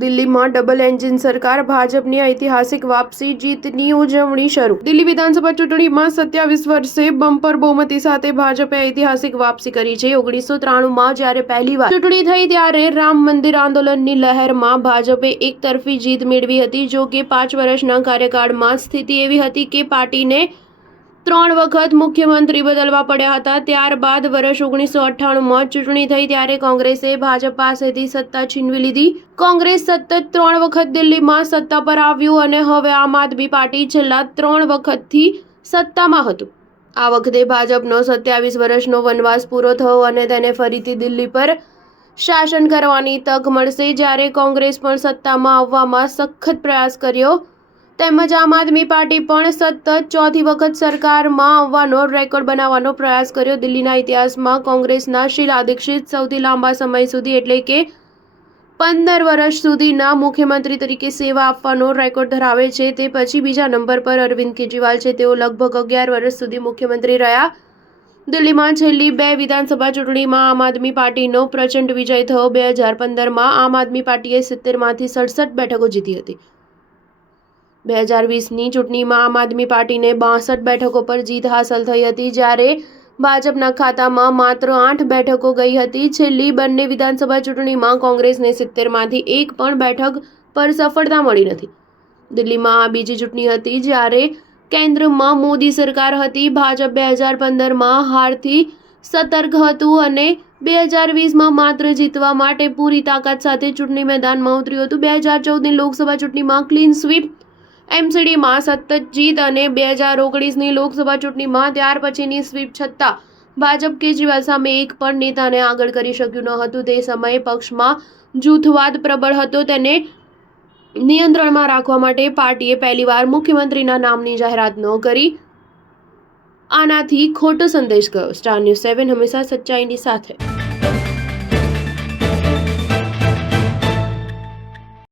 દિલ્હીમાં double engine સરકાર, ભાજપની ઐતિહાસિક વાપસી, જીતની ઉજવણી શરૂ. દિલ્હી વિધાનસભા ચૂંટણીમાં 27 વર્ષે બમ્પર બહુમતી સાથે ભાજપે ઐતિહાસિક વાપસી કરી છે. 1993માં જ્યારે પહેલીવાર ચૂંટણી થઈ ત્યારે રામ મંદિર આંદોલનની લહેરમાં ભાજપે એકતરફી જીત મેળવી હતી. જો કે 5 વર્ષના કાર્યકાળમાં સ્થિતિ એવી હતી કે પાર્ટીને 3 વખત મુખ્યમંત્રી બદલવા પડ્યા હતા. ત્યારબાદ વર્ષ 1998માં ચૂંટણી થઈ ત્યારે કોંગ્રેસે ભાજપ પાસેથી સત્તા છીનવી લીધી. કોંગ્રેસ સતત 3 વખત દિલ્હીમાં સત્તા પર આવ્યું અને હવે આમ આદમી પાર્ટી છેલ્લા 3 વખતથી સત્તામાં હતું. આ વખતે ભાજપનો 27 વર્ષનો વનવાસ પૂરો થયો અને તેને ફરીથી દિલ્હી પર શાસન કરવાની તક મળશે. જ્યારે કોંગ્રેસ પણ સત્તામાં આવવામાં સખત પ્રયાસ કર્યો તેમજ આમ આદમી પાર્ટી પણ સતત 4થી વખત સરકારમાં આવવાનો રેકોર્ડ બનાવવાનો પ્રયાસ કર્યો. દિલ્હીના ઇતિહાસમાં કોંગ્રેસના શીલા દીક્ષિત સૌથી લાંબા સમય સુધી એટલે કે 15 વર્ષ સુધીના મુખ્યમંત્રી તરીકે સેવા આપવાનો રેકોર્ડ ધરાવે છે. તે પછી બીજા નંબર પર અરવિંદ કેજરીવાલ છે. તેઓ લગભગ 11 વર્ષ સુધી મુખ્યમંત્રી રહ્યા. દિલ્હીમાં છેલ્લી 2 વિધાનસભા ચૂંટણીમાં આમ આદમી પાર્ટીનો પ્રચંડ વિજય થયો. 2015માં આમ આદમી પાર્ટીએ 70માંથી 67 બેઠકો જીતી હતી. 2020ની ચૂંટણીમાં આમ આદમી પાર્ટીને 62 બેઠકો પર જીત હાંસલ થઈ હતી, જ્યારે ભાજપના ખાતામાં માત્ર 8 બેઠકો ગઈ હતી. છેલ્લી બંને વિધાનસભા ચૂંટણીમાં કોંગ્રેસને 70માંથી 1 પણ બેઠક પર સફળતા મળી નથી. દિલ્હીમાં આ બીજી ચૂંટણી હતી જ્યારે કેન્દ્રમાં મોદી સરકાર હતી. ભાજપ 2015માં હારથી સતર્ક હતું અને 2020માં માત્ર જીતવા માટે પૂરી તાકાત સાથે ચૂંટણી મેદાનમાં ઉતર્યું હતું. 2014ની લોકસભા ચૂંટણીમાં ક્લીન સ્વીપ, એમસીડીમાં સતત જીત અને 2019ની લોકસભા ચૂંટણીમાં ત્યાર પછીની સ્વીપ છતાં ભાજપ કેજરીવાલ સામે એક પણ નેતાને આગળ કરી શક્યું ન હતું. તે સમયે પક્ષમાં જૂથવાદ પ્રબળ હતો. તેને નિયંત્રણમાં રાખવા માટે પાર્ટીએ પહેલીવાર મુખ્યમંત્રીના નામની જાહેરાત ન કરી. આનાથી ખોટો સંદેશ ગયો. સ્ટાર ન્યૂઝ 7 હંમેશા સચ્ચાઈની સાથે.